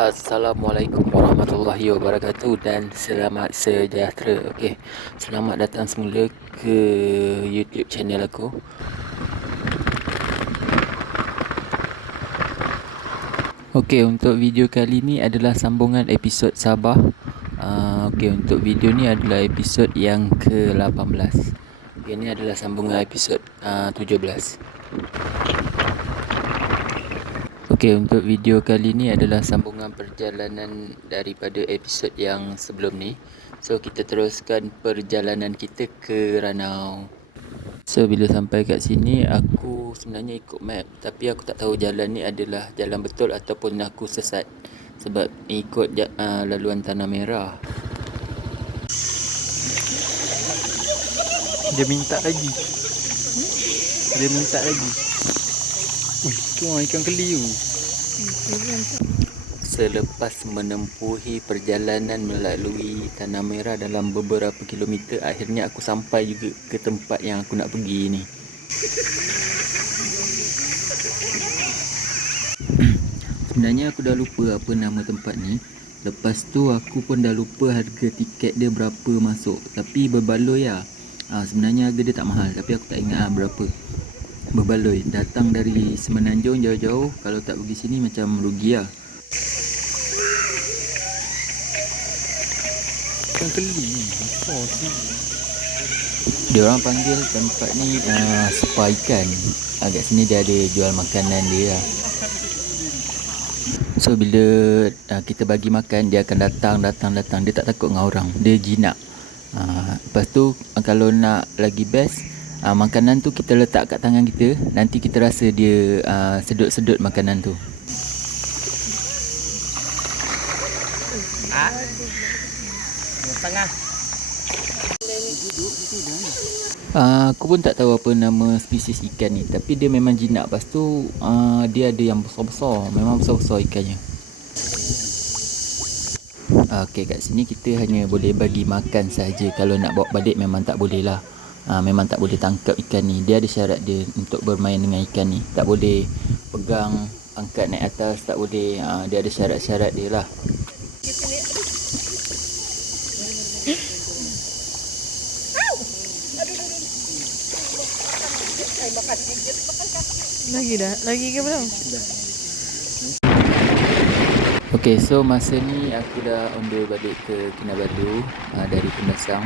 Assalamualaikum warahmatullahi wabarakatuh dan selamat sejahtera. Okey. Selamat datang semula ke YouTube channel aku. Okey, untuk video kali ni adalah sambungan episod Sabah. Uh, Okey, untuk video ni adalah episod yang ke-18. Okey, ni adalah sambungan episod uh, 17. Okey, untuk video kali ni adalah sambungan perjalanan daripada episod yang sebelum ni. So, kita teruskan perjalanan kita ke Ranau. So, bila sampai kat sini, aku sebenarnya ikut map. Tapi aku tak tahu jalan ni adalah jalan betul ataupun aku sesat. Sebab ikut uh, laluan tanah merah. Dia minta lagi. Dia minta lagi. Ui, tu ikan keli tu. Selepas menempuhi perjalanan melalui Tanah Merah dalam beberapa kilometer Akhirnya aku sampai juga ke tempat yang aku nak pergi ni. Sebenarnya aku dah lupa apa nama tempat ni. Lepas tu aku pun dah lupa harga tiket dia berapa masuk. Tapi berbaloi lah. Ha, Sebenarnya harga dia tak mahal Tapi aku tak ingat lah berapa berbaloi. Datang dari semenanjung jauh-jauh kalau tak pergi sini macam rugi lah. Ni dia orang panggil tempat ni uh, spa ikan. Agak sini dia ada jual makanan dia lah. So bila uh, kita bagi makan dia akan datang datang datang. Dia tak takut dengan orang. Dia jinak. Uh, lepas tu kalau nak lagi best uh, makanan tu kita letak kat tangan kita nanti kita rasa dia uh, sedut-sedut makanan tu. Ah. Tengah Uh, aku pun tak tahu apa nama spesies ikan ni Tapi dia memang jinak. Lepas tu uh, dia ada yang besar-besar. Memang besar-besar ikannya. Uh, Okay kat sini kita hanya boleh bagi makan saja Kalau nak bawa balik memang tak boleh lah ha, memang tak boleh tangkap ikan ni. Dia ada syarat dia untuk bermain dengan ikan ni. Tak boleh pegang angkat naik atas tak boleh. Ha, dia ada syarat-syarat dia lah. Lagi dah? Lagi ke belum? Okay, so masa ni aku dah on the balik ke Kinabalu uh, dari Pendasang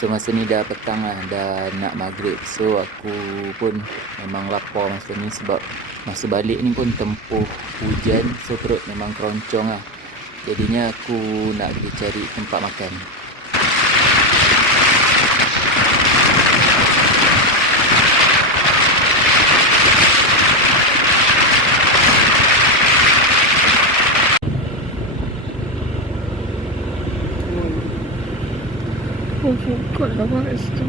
So masa ni dah petang lah Dah nak maghrib. So aku pun memang lapar masa ni Sebab masa balik ni pun tempuh hujan. So perut memang keroncong lah. Jadinya aku nak pergi cari tempat makan Food lah kat situ.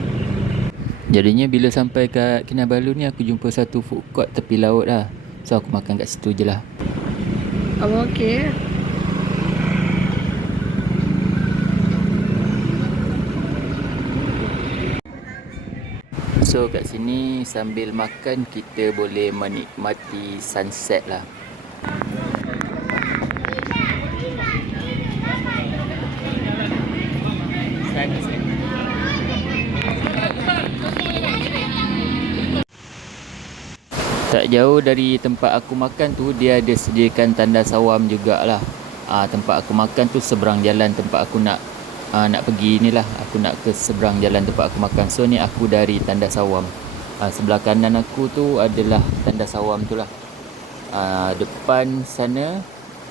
Jadinya bila sampai kat Kinabalu ni Aku jumpa satu food court tepi laut lah. So aku makan kat situ je lah. Abang okey So kat sini sambil makan kita boleh menikmati sunset lah Tak jauh dari tempat aku makan tu dia ada sediakan tanda sawam jugalah. Ah ha, tempat aku makan tu seberang jalan tempat aku nak ha, nak pergi ni lah. Aku nak ke seberang jalan tempat aku makan. So ni aku dari tanda sawam. Ha, sebelah kanan aku tu adalah tanda sawam tu lah. Ha, depan sana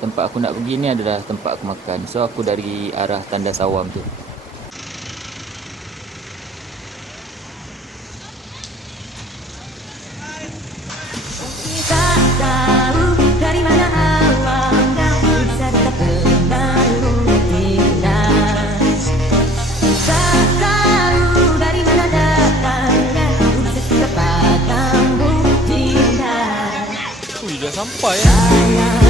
tempat aku nak pergi ni adalah tempat aku makan. So aku dari arah tanda sawam tu. Sampai ya.